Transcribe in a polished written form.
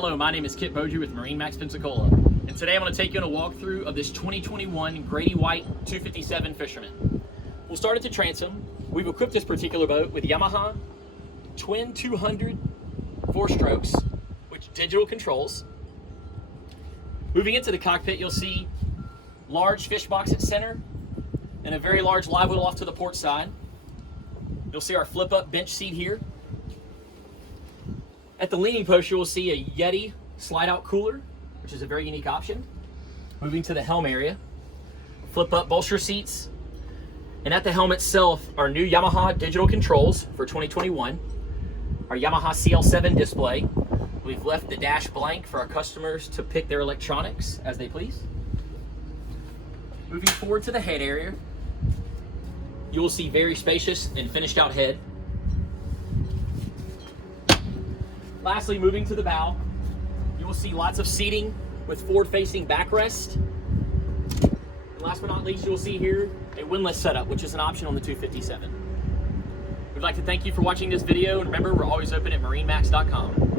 Hello, my name is Kit Beaudry with MarineMax Pensacola, and today I'm going to take you on a walkthrough of this 2021 Grady-White 257 Fisherman. We'll start at the transom. We've equipped this particular boat with Yamaha twin 200 4-strokes, with digital controls. Moving into the cockpit, you'll see large fish box at center and a very large live well off to the port side. You'll see our flip-up bench seat here. At the leaning post, you will see a Yeti slide-out cooler, which is a very unique option. Moving to the helm area, flip-up bolster seats, and at the helm itself, our new Yamaha digital controls for 2021, our Yamaha CL7 display. We've left the dash blank for our customers to pick their electronics as they please. Moving forward to the head area, you will see very spacious and finished out head. Lastly, moving to the bow, you will see lots of seating with forward-facing backrest. And last but not least, you will see here a windlass setup, which is an option on the 257. We'd like to thank you for watching this video, and remember, we're always open at MarineMax.com.